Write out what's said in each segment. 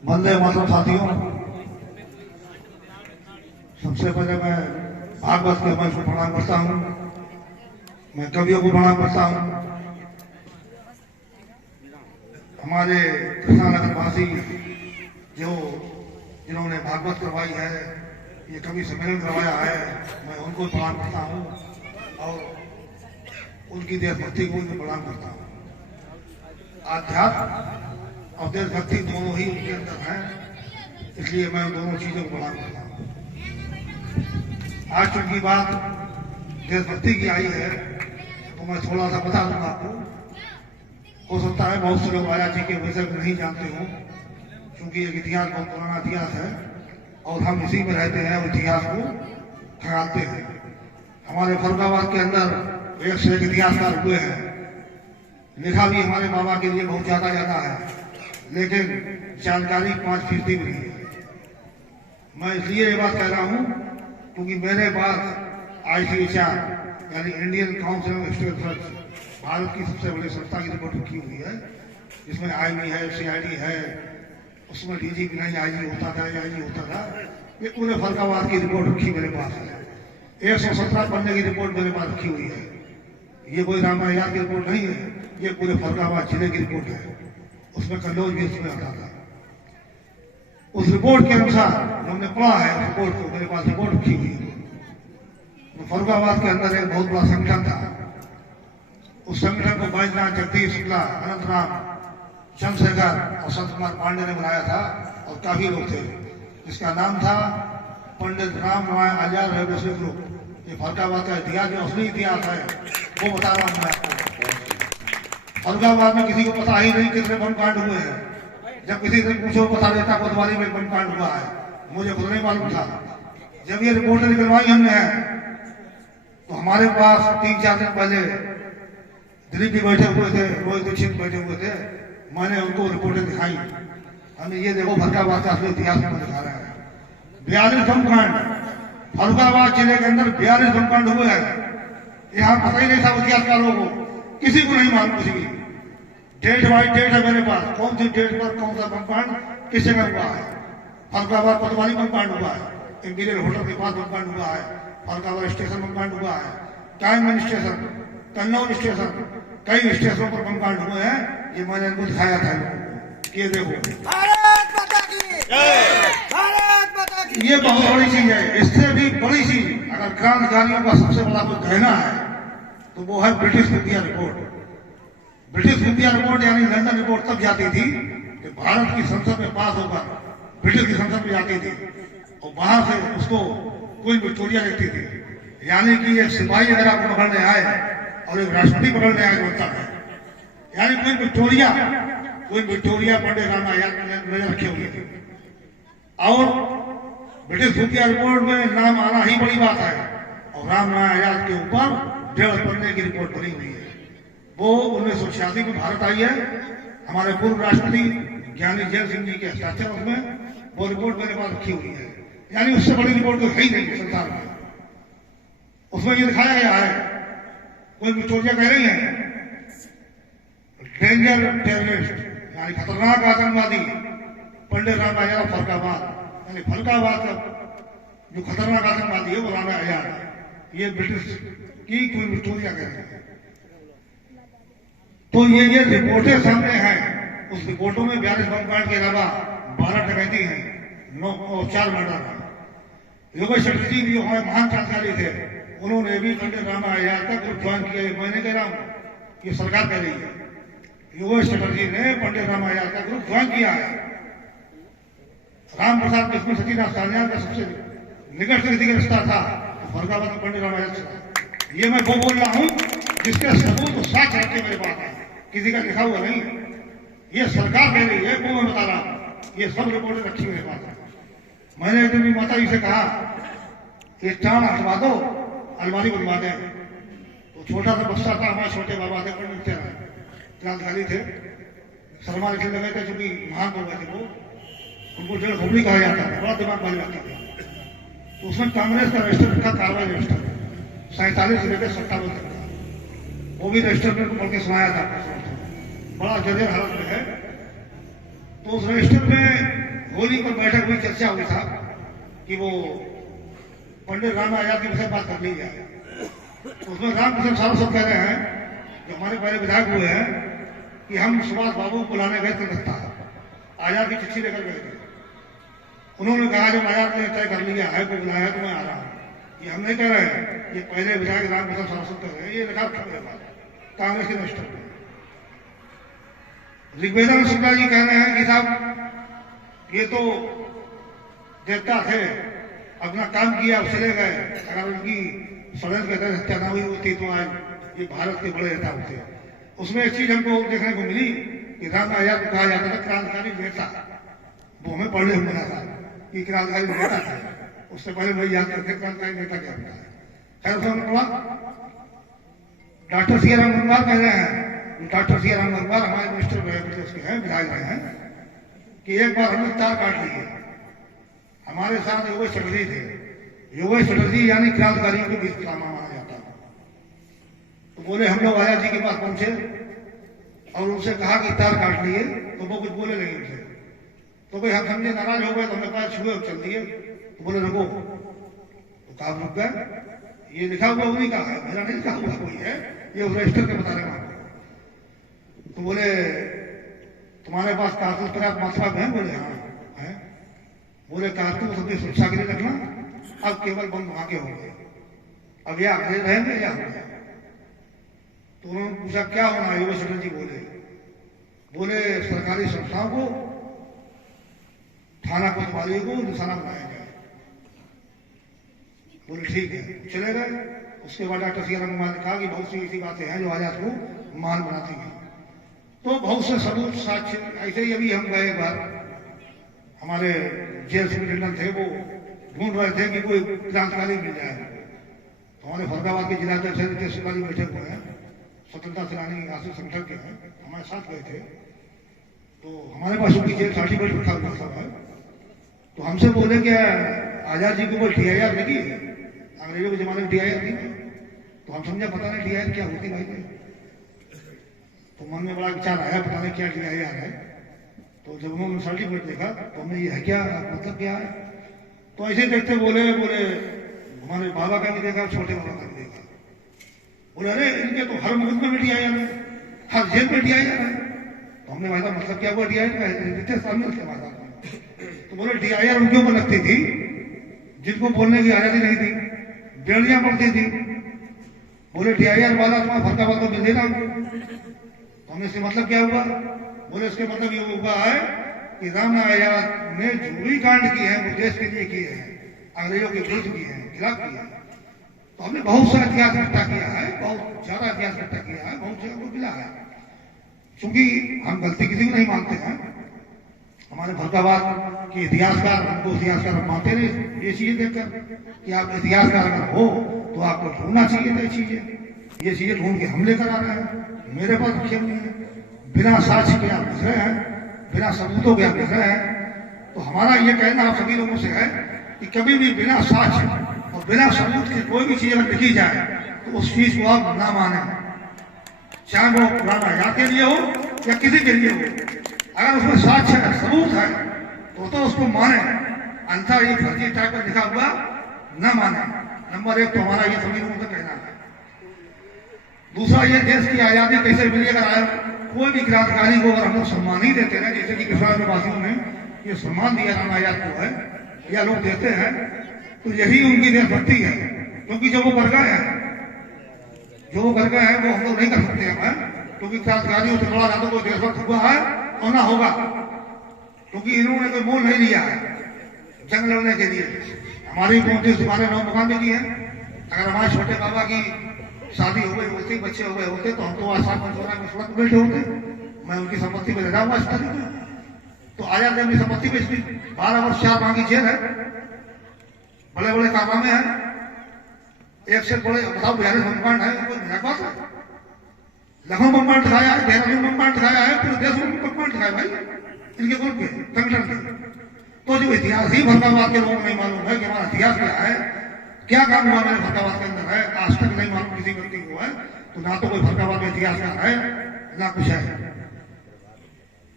वंदे मातरम साथियों, सबसे पहले मैं भागवत के मंच को प्रणाम करता हूँ। मैं कवियों को प्रणाम करता हूँ। हमारे कृष्णानगर वासी जिन्होंने भागवत करवाई है, ये कवि सम्मेलन करवाया है, मैं उनको प्रणाम करता हूँ और उनकी देशभक्ति को भी प्रणाम करता हूँ। अध्यात्म और देशभक्ति दोनों ही उनके अंदर हैं, इसलिए मैं उन दोनों चीजों को प्रणाम करता हूँ। आज चूंकि बात देशभक्ति की आई है तो मैं थोड़ा सा बता दूंगा आपको। हो सकता है बहुत से लोग राजा जी के विषय में नहीं जानते हो, क्योंकि एक इतिहास बहुत पुराना इतिहास है और हम इसी में रहते हैं और इतिहास को खंगालते हैं। हमारे फर्रुखाबाद के अंदर एक से एक इतिहासकार हुए हैं, लिखा भी हमारे बाबा के लिए बहुत ज्यादा है, लेकिन जानकारी 5% मिली है। मैं इसलिए ये बात कह रहा हूं क्योंकि मेरे पास ICHR यानी Indian council of historical research, Bharat की सबसे बड़ी संस्था की रिपोर्ट रखी हुई है, जिसमें IB है, CID है, उसमें DGP नहीं IG होता था, IG होता था। ये पूरे फर्रुखाबाद की रिपोर्ट रखी मेरे पास है। 117 पन्ने की रिपोर्ट मेरे पास रखी हुई है। ये कोई रामायण की रिपोर्ट नहीं है, ये पूरे फर्रुखाबाद जिले की रिपोर्ट है। उसमें कन्नौज भी उसमें आता था। उस रिपोर्ट के अनुसार जो हमने पढ़ा है, उस रिपोर्ट को मेरे पास रिपोर्ट रखी हुई है। तो फर्रुखाबाद के अंदर एक बहुत बड़ा संगठन था। उस संगठन को बैजनाथ, जगदीश शुक्ला, अनंतराम, चंद्रशेखर और संत कुमार पांडे ने बनाया था और काफी लोग थे, जिसका नाम था पंडित राम राय आजाद रेवोल्यूशनरी ग्रुप। ये फर्रुखाबाद का इतिहास जो असली इतिहास है वो बता रहा हूं मैं आपको। फर्रुखाबाद में किसी को पता ही नहीं कितने बम कांड हुए हैं। जब किसी से पूछो बता देता कोतवाली में बम कांड हुआ है, मुझे खुद नहीं मालूम था। जब ये रिपोर्ट निकलवाई हमने तो हमारे पास 3-4 दिन पहले दिलीप भी बैठे हुए थे, रोहित दीक्षित बैठे हुए थे। मैंने उनको रिपोर्टें दिखाई, हमें ये देखो फर्रुखाबाद का असली इतिहास में दिखा रहे हैं। 42 बम कांड फर्रुखाबाद जिले के अंदर 42 बम कांड हुए हैं। यहाँ पता ही नहीं था इतिहासकारों को, किसी को नहीं मालूम कुछ भी। डेट बाई डेट है मेरे पास, कौन सी डेट पर कौन सा बम कांड किस जगह हुआ है। फर्रुखाबाद कोतवाली बम कांड हुआ है, इंपीरियल होटल के पास बम कांड हुआ है, फर्रुखाबाद स्टेशन बम कांड हुआ है, टाइमन स्टेशन, कन्नौज स्टेशन, कई स्टेशनों पर बम कांड हुए हैं। ये मैंने इनको दिखाया था, ये देखो। भारत माता की जय, भारत माता की। ये बहुत बड़ी चीज है। इससे भी बड़ी चीज अगर क्रांतिकारियों का सबसे बड़ा कोई कहना है तो वो है British India report. British India report यानी लंदन रिपोर्ट तब जाती थी कि भारत की संसद में पास होकर ब्रिटिश की संसद में जाती थी और वहां से उसको कोई विक्टोरिया लिखती थी। यानी कि एक सिपाही अगर आपको पकड़ने आए और एक राष्ट्रपति पकड़ने आए बनता है, यानी कोई विक्टोरिया पंडित राम नजर रखे हुए थे। और ब्रिटिश इंडिया रिपोर्ट में नाम आना ही बड़ी बात है। और राम आजाद के ऊपर 1.5 पन्ने की रिपोर्ट बनी हुई है। वो 1986 में भारत आई है। हमारे पूर्व राष्ट्रपति ज्ञानी जैल सिंह जी के हस्ताक्षर उसमें वो रिपोर्ट मेरे पास रखी हुई है। यानी उससे बड़ी रिपोर्ट तो है ही नहीं संसार में। उसमें ये दिखाया गया है, कोई विक्टोरिया कह रही है डेंजर टेररिस्ट यानी खतरनाक आतंकवादी पंडित राम आजाद फर्रुखाबाद, यानी फर्रुखाबाद का जो खतरनाक आतंकवादी है वो राम आजाद है। ये ब्रिटिश की कोई विक्टोरिया कह रही है। तो ये रिपोर्टें सामने हैं। उस रिपोर्टों में 42 बम कांड के अलावा 12 डकैती हैं, 9 और 4 मर्डर हैं। योगेश चटर्जी भी हमारे महान क्रांतिकारी थे, उन्होंने भी पंडित राम आजाद का ग्रुप ज्वाइन किया। मैंने कह रहा हूं, ये सरकार कह रही है। योगेश चटर्जी ने पंडित राम आजाद का ग्रुप ज्वाइन किया है। राम प्रसाद लक्ष्मी सतीनाथ सान्याल का सबसे निकट से किसी का रिश्ता था तो फर्रुखाबाद में पंडित राम आजाद से। ये मैं वो बोल रहा हूं जिसके सबूत तो साक्ष्य रखे मेरे पास है, किसी का लिखा हुआ नहीं। ये सरकार कह रही है, वो मैं बता रहा हूं। ये सब रिपोर्टें रखी मेरे पास है। मैंने एक दिन माता जी से कहा कि टाण हटवा दो, अलमारी बनवा दें। तो छोटा सा बच्चा था, हमारे छोटे बाबा थे, पंडित थे, क्रांतिकारी थे, शर्मा लिखने लगे थे, चूंकि महान हो गए थे वो। उनको 1.5 खोपड़ी कहा जाता था, बड़ा दिमाग वाली बात थी। तो उसमें कांग्रेस का रजिस्टर रखा, कार्रवाई रजिस्टर 47 से लेकर 57 तक का। वो भी रजिस्टर में पढ़ के सुनाया था, बड़ा जर्जर हालत में है। तो उस रजिस्टर में होली पर बैठक हुई, चर्चा हुई था कि वो पंडित राम आजाद के विषय बात कर ली जाए। तो उसमें रामकिशन सारस्वत कह रहे हैं, जो हमारे पहले विधायक हुए हैं, कि हम सुभाष बाबू को बुलाने गए कलकत्ता, आजाद की चिट्ठी लेकर गए थे। उन्होंने कहा जब आजाद ने तय कर लिया है, को बुलाया है तो मैं आ रहा हूँ। ये हम नहीं कह रहे हैं, ये पहले विधायक रामकिशन सारस्वत कर रहे हैं, ये लिखा था मेरे पास कांग्रेस के रजिस्टर में। ऋग्वेदानंद शुक्ला जी कह रहे हैं कि साहब ये तो देवता थे, अपना काम किया चले गए, अगर उनकी षड्यंत्र के तहत हत्या ना हुई होती तो आज ये भारत के बड़े नेता होते। उसमें एक चीज हमको देखने को मिली कि राम आजाद को कहा जाता था क्रांतिकारी नेता, वो हमें पढ़ने को मिला था कि क्रांतिकारी नेता थे। उससे पहले वही याद करते क्रांतिकारी नेता क्या होता है। खैर उसने पढ़ा। डॉक्टर सी राम गंगवार कह रहे हैं, डॉक्टर सी राम गंगवार हमारे मिनिस्टर रहे प्रदेश के हैं, विधायक रहे हैं, कि एक बार हमने तार काट लिए। हमारे साथ योगेश चटर्जी थे। योगेश चटर्जी यानी क्रांतिकारियों के बीच पितामह माना जाता है। तो बोले हम लोग आजाद जी के पास पहुंचे और उनसे कहा कि तार काट लिए, तो वो कुछ बोले नहीं उनसे। तो भाई हम समझे नाराज हो गए, तो हमने कहा छुए चल दिए। तो बोले रुको, तो कहा रुक गए, ये लिखा हुआ उन्हीं का है, मेरा नहीं लिखा हुआ कोई है, ये उस रजिस्टर के बता रहे हैं। तो बोले तुम्हारे पास कारतूस पर्याप्त मात्रा में है? बोले हाँ है। बोले कारतूस अपनी सुरक्षा के लिए रखना, अब केवल बम वहां के होंगे, अब या अंग्रेज रहेंगे या होंगे। तो उन्होंने पूछा क्या होना? योगेश चटर्जी बोले सरकारी संस्थाओं को, थाना कोतवाली को निशाना बनाया जाए। बोले ठीक है, चले गए। उसके बाद डॉक्टर सी आर रंगमान ने कहा कि बहुत सी ऐसी बातें हैं जो आजाद को महान बनाती हैं। तो बहुत से सबूत साक्ष्य ऐसे ही। अभी हम गए एक बार, हमारे जेल सुपरिटेंडेंट थे, वो ढूंढ रहे थे कि कोई क्रांतिकारी मिल जाए। तो हमारे फरीदाबाद के जिला अध्यक्ष रितेश शुक्ला जी बैठे हुए हैं, स्वतंत्रता सेनानी आशिष संगठन के हैं, हमारे साथ गए थे। तो हमारे पास उनकी जेल सर्टिफिकेट रखा हुआ सब है। तो हमसे बोले कि आजाद जी को कोई DIR लगी है? अंग्रेजों के जमाने में DIR थी। तो हम समझा पता नहीं DIR क्या होती भाई। तो मन में बड़ा विचार आया, पता नहीं क्या DIR है। तो जब उन्होंने सर्टिफिकेट देखा तो हमने ये है क्या, मतलब क्या है? तो ऐसे देखते बोले हमारे बाबा का भी देखा, छोटे बाबा का भी देखा। बोले अरे इनके तो हर मुल्क में DIR है, हर जेल में DIR है। तो हमने भाई मतलब क्या हुआ DIR का? रितेश शामिल थे हमारे। तो बोले DIR उनके ऊपर लगती थी जिनको बोलने की आजादी नहीं थी, बेड़ियां पड़ती थी। बोले DIR वाला तुम्हारा फरकाबाद को मिल देगा। तो हमने इससे मतलब क्या हुआ? बोले इसके मतलब ये हुआ है कि राम आजाद ने जो भी कांड किए हैं वो देश के लिए किए हैं, अंग्रेजों के विरुद्ध किए हैं, खिलाफ किए हैं। तो हमने बहुत सारा इतिहास इकट्ठा किया है, बहुत ज्यादा इतिहास इकट्ठा किया है, बहुत जगह को मिला है। क्योंकि हम गलती किसी को नहीं मानते हैं। हमारे फरीदाबाद के इतिहासकार, हमको इतिहासकार हम मानते नहीं ये चीजें देखकर कि आप इतिहासकार अगर हो तो आपको ढूंढना चाहिए था। ये चीजें ढूंढ के हम लेकर आ रहे हैं, मेरे पास रखे हुए हैं, बिना साक्ष्य के आप लिख रहे हैं, बिना सबूतों के आप लिख रहे हैं। तो हमारा ये कहना आप सभी लोगों से है कि कभी भी बिना साक्ष्य और बिना सबूत के कोई भी चीज अगर लिखी जाए तो उस चीज को आप ना माने, चाहे वो राम आजाद के लिए हो या किसी के लिए हो। अगर उसमें साक्ष्य है, सबूत है तो उसको माने, अन्यथा ये फर्जी टाइप का लिखा हुआ न माने। नंबर एक तो हमारा ये सभी लोगों का कहना है। दूसरा, ये देश की आजादी कैसे मिली? अगर आए कोई भी क्रांतिकारी को अगर हम लोग सम्मान ही देते हैं, जैसे कि किसान वासियों ने ये सम्मान दिया राम आजाद को है या लोग देते हैं, तो यही उनकी देशभक्ति है। क्योंकि जो वो कर गए हैं वो हम लोग नहीं कर सकते हैं। क्योंकि क्रांतिकारियों से बड़ा ना तो कोई देशभक्त हुआ है और ना होगा, क्योंकि इन्होंने कोई मोल नहीं लिया है जंग लड़ने के लिए। हमारी 29 दुकानें 9 मकान भी की है। अगर हमारे छोटे बाबा की शादी हो गई होती, बच्चे हो गए होते, तो हम तो आसान मंचोरा में सड़क बैठे होते। मैं उनकी संपत्ति में लगा हुआ इस तारीख में। तो आजाद ने अपनी संपत्ति बेच दी। 12 वर्ष 4 माह की जेल है, बड़े बड़े कारनामे हैं, एक से बड़े बताओ 42 बमकांड है। कोई मजाक बात है? लखनऊ बमकांड दिखाया है, देहरादून बमकांड दिखाया है, पूरे देश में बमकांड दिखाया भाई इनके ग्रुप के संगठन के। तो जो इतिहास ही फरीदाबाद के लोगों को नहीं मालूम है कि हमारा इतिहास क्या है, क्या काम हुआ मेरे फरीदाबाद के अंदर है, आज तक नहीं मालूम किसी व्यक्ति को है। तो ना तो कोई फरीदाबाद में इतिहासकार है ना कुछ है।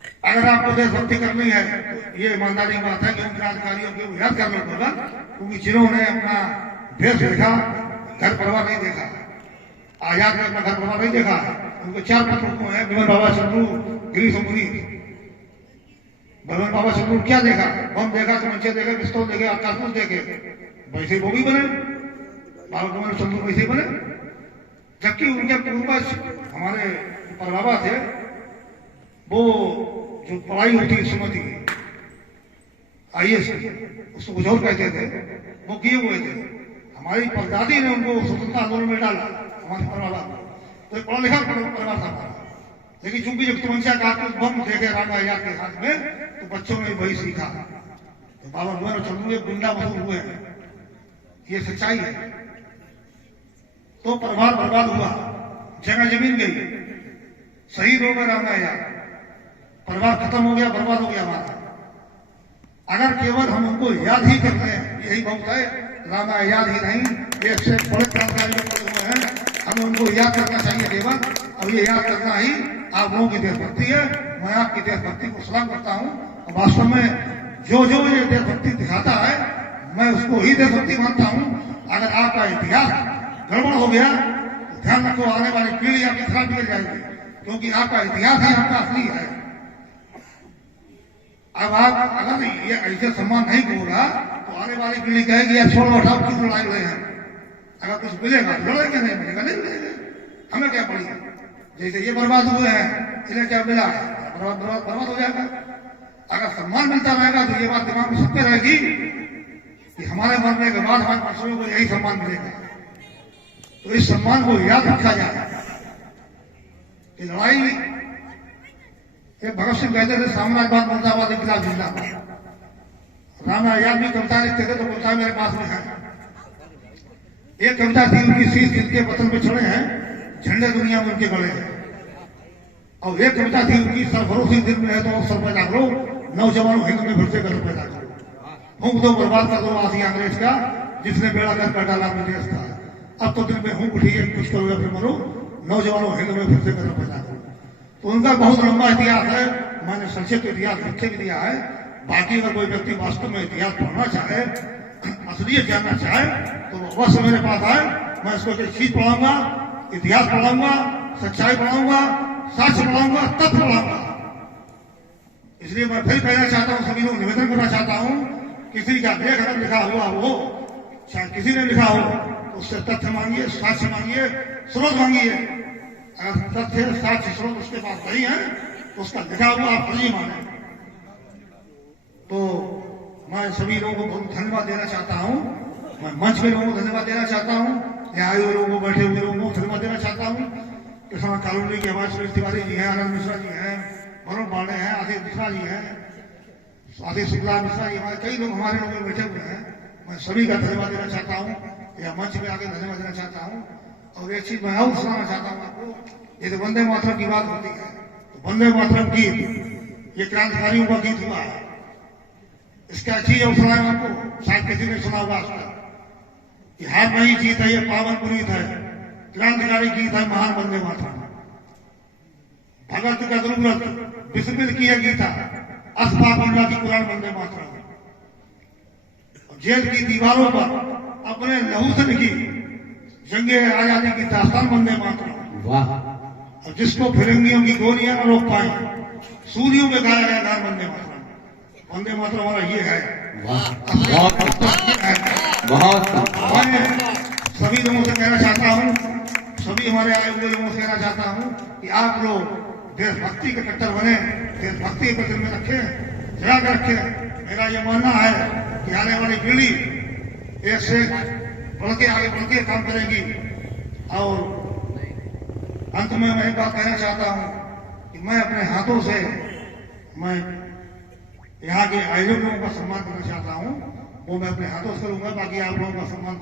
अगर आपको देशभक्ति करनी है तो ये ईमानदारी की बात है कि उन क्रांतिकारियों को याद करना होगा, क्योंकि जिन्होंने अपना देश देखा, घर परिवार नहीं देखा, आजाद में अपना घर परिवार नहीं देखा। उनको 4 पुत्र हैं, बिमल बाबा चंद्रू, गिरीश मुनि। बिमल बाबा चंद्रू क्या देखा? बम देखा, चमचे देखे, पिस्तौल देखे, कारतूस देखे, वैसे वो भी बने। बाबा बिमल चंद्रू वैसे बने, जबकि उनके पूर्वज हमारे परबाबा थे, वो जो पढ़ाई होती है सुमति IAS उसको कुछ और कहते थे, वो किए हुए थे। हमारी परदादी ने उनको स्वतंत्रता आंदोलन में डाला, हमारे परबाबा को। तो पढ़ा लिखा परिवार था हमारा, लेकिन चूंकि जब तमंचा कारतूस बम देखे रामा आजाद के हाथ में, तो बच्चों ने वही सीखा। तो बाबा बिमल चंद्रू एक गुंडा मशहूर हुए हैं, ये सच्चाई है। तो परिवार बर्बाद हुआ, जगह जमीन गई, शहीद हो गए रामा आजाद, परिवार खत्म हो गया, बर्बाद हो गया हमारा। अगर केवल हम उनको याद ही करते हैं, यही बहुत है। रामा आजाद ही नहीं, एक से बड़े क्रांतिकारी लोग हुए हैं, हमें उनको याद करना चाहिए केवल। और ये याद करना ही आप लोगों की देशभक्ति है। मैं आपकी देशभक्ति को सलाम करता हूँ। और वास्तव में जो जो ये देशभक्ति दिखाता है, मैं उसको ही देशभक्ति मानता हूँ। अगर आपका इतिहास गड़बड़ हो गया तो ध्यान रखो, आने वाली पीढ़ी आपकी खराब निकल जाएगी, क्योंकि आपका इतिहास ही आपका असली है। अब आप अगर ये ऐसे सम्मान नहीं होगा तो आने वाली पीढ़ी कहेगी यार छोड़ो हटाओ, किस लड़ाई लड़े हैं। अगर कुछ मिलेगा तो लड़ेंगे, नहीं मिलेगा नहीं मिलेगा, हमें क्या पड़ी। जैसे ये बर्बाद हुए हैं, इन्हें क्या मिला, बर्बाद हो जाएगा। अगर सम्मान मिलता रहेगा तो ये बात दिमाग में सबके रहेगी कि हमारे मरने के बाद हमारे बच्चों को यही सम्मान मिलेगा। तो इस सम्मान को याद रखा जाए कि लड़ाई, एक भगत सिंह कहते थे साम्राज्यवाद मुर्दाबाद इनकलाब जिंदाबाद। रामा आजाद भी कविता लिखते थे, तो कविता मेरे पास में है। एक कविता थी उनकी, शीश जिनके वतन पे चढ़े हैं, झंडे दुनिया में उनके गड़े हैं। और एक कविता थी उनकी, सरफरोशी दिल में है तो अवसर पैदा करो, नौजवानों हिंद में फिर से कदम पैदा करो। फूंक दो, बर्बाद कर दो आसिया अंग्रेज का, जिसने बेड़ा कर डाला अपने देश का। अब तो दिल में हूं उठी है, कुछ करो या फिर मरो, नौजवानों हिंद में फिर से कदम पैदा करो। तो उनका बहुत लंबा इतिहास है, मैंने संक्षिप्त इतिहास लिख के भी दिया है। बाकी अगर कोई व्यक्ति वास्तव में इतिहास पढ़ना चाहे, असलियत जानना चाहे, तो अवश्य मेरे पास आए। मैं इसको एक चीज पढ़ाऊंगा, इतिहास पढ़ाऊंगा, सच्चाई पढ़ाऊंगा, साक्ष्य पढ़ाऊंगा, तथ्य पढ़ाऊंगा। इसलिए मैं फिर कहना चाहता हूं, सभी लोग निवेदन करना चाहता हूं, किसी का लेख अगर लिखा हुआ हो, चाहे किसी ने लिखा हो, तो उससे तथ्य मांगिए, साक्ष्य मांगिए, स्रोत मांगिए। अगर तथ्य साक्ष्य स्रोत उसके पास नहीं है तो उसका लिखा हुआ आप फर्जी माने। तो मैं सभी लोगों को बहुत धन्यवाद देना चाहता हूं। मैं मंच में लोगों को धन्यवाद देना चाहता हूं, यहाँ आए हुए लोगों को, बैठे हुए लोगों को धन्यवाद देना चाहता हूं। किसान कॉलोनी के हमारे सुरेश तिवारी जी हैं, आनंद मिश्रा जी हैं, वरुण पांडे हैं, आशीष मिश्रा जी हैं, आशीष शुक्ला मिश्रा जी, हमारे कई लोग हमारे लोग बैठे हुए हैं। मैं सभी का धन्यवाद देना चाहता हूँ, या मंच में आके धन्यवाद देना चाहता हूँ। और एक चीज मैं और सुनाना चाहता हूँ आपको। ये तो वंदे मातरम की बात होती है, तो वंदे मातरम गीत ये क्रांतिकारियों का गीत हुआ है। इसका चीज और सुनाए आपको, शायद किसी ने सुना होगा उसका कि हार नहीं जीत है, ये पावन पुनीत है, क्रांतिकारी गीत है महान वंदे मातरम। भगत का जरूरत विस्मित किया गीता, अस्फा बंगला की कुरान वंदे मातरम। जेल की दीवारों पर अपने लहू से लिखी जंगे आजादी की दास्तान वंदे मातरम। वाह। और जिसको फिरंगियों की गोलियां न रोक पाए, सूर्यों में गाया गया गान वंदे मातरम। वंदे मातरम हमारा ये है। वाह, बहुत मैं सभी लोगों से कहना चाहता हूँ, सभी हमारे आए हुए लोगों से कहना चाहता हूँ कि आप लोग देशभक्ति के कट्टर बने, देशभक्ति को दिल में रखें, जगा कर रखें। मेरा ये मानना है कि आने वाली पीढ़ी एक से बढ़ के आगे बढ़ के काम करेगी। और अंत में मैं एक बात कहना चाहता हूँ कि मैं अपने हाथों से मैं यहाँ के आयोजक लोगों का सम्मान करना चाहता हूँ, वो मैं अपने हाथों से करूंगा। बाकी आप लोगों का सम्मान